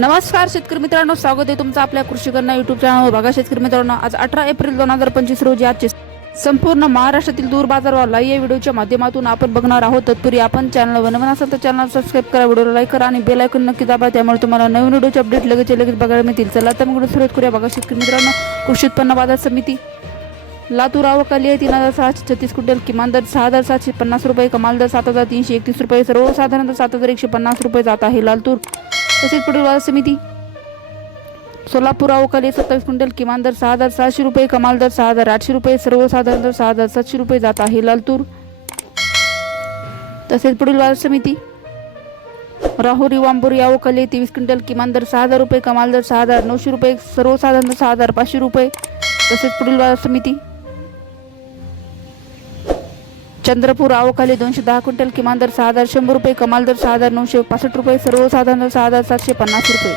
नमस्कार शेतकरी मित्रांनो स्वागत आहे तुमचं आपल्या कृषीकरणा युट्यूब चॅनलवर बघा शेतकरी मित्रांनो आज अठरा एप्रिल दोन हजार पंचवीस रोजी आजचे संपूर्ण महाराष्ट्रातील दूर बाजारभाव लाईव्ह या व्हिडिओच्या माध्यमातून आपण बघणार आहोत. तत्पूर्वी आपण चॅनल बनवून असाल तर चॅनल सबस्क्राईब करा व्हिडिओला लाईक करा आणि बेल आयकॉन नक्की दाबा. त्यामुळे तुम्हाला नवीन व्हिडिओचे अपडेट लगेच लगेच बघायला मिळतील. चला तर मग सुरुवात करूया. बघा शेतकरी मित्रांनो कृषी उत्पन्न बाजार समिती लातूर आवकाली आहे. तीन हजार सहाशे छत्तीस क्विंटल किमान दर सहा हजार सातशे पन्नास रुपये कमाल दर सात हजार तीनशे एकतीस रुपये सर्वसाधारण दर सात हजार एकशे पन्नास रुपये जात आहे लालतूर तसेच पुढील बाजार समिती. सोलापूर अवकाली सत्तावीस क्विंटल किमान दर सहा हजार सहाशे रुपये कमाल दर सहा हजार आठशे रुपये सर्वसाधारण दर सहा हजार सातशे रुपये जात आहे लालतूर. तसेच पुढील बाजार समिती. राहुरी वांबोरी अवकाली तेवीस क्विंटल किमान दर सहा हजार रुपये कमाल दर सहा हजार नऊशे रुपये सर्वसाधारण दर सहा हजार पाचशे रुपये. तसेच पुढील बाजार समिती. चंद्रपूर अवकाली दोनशे दहा क्विंटल किमान दर सहा हजार शंभर रुपये कमाल दर सहा हजार नऊशे पासष्ट रुपये सर्वसाधारण दर सहा हजार सातशे पन्नास रुपये.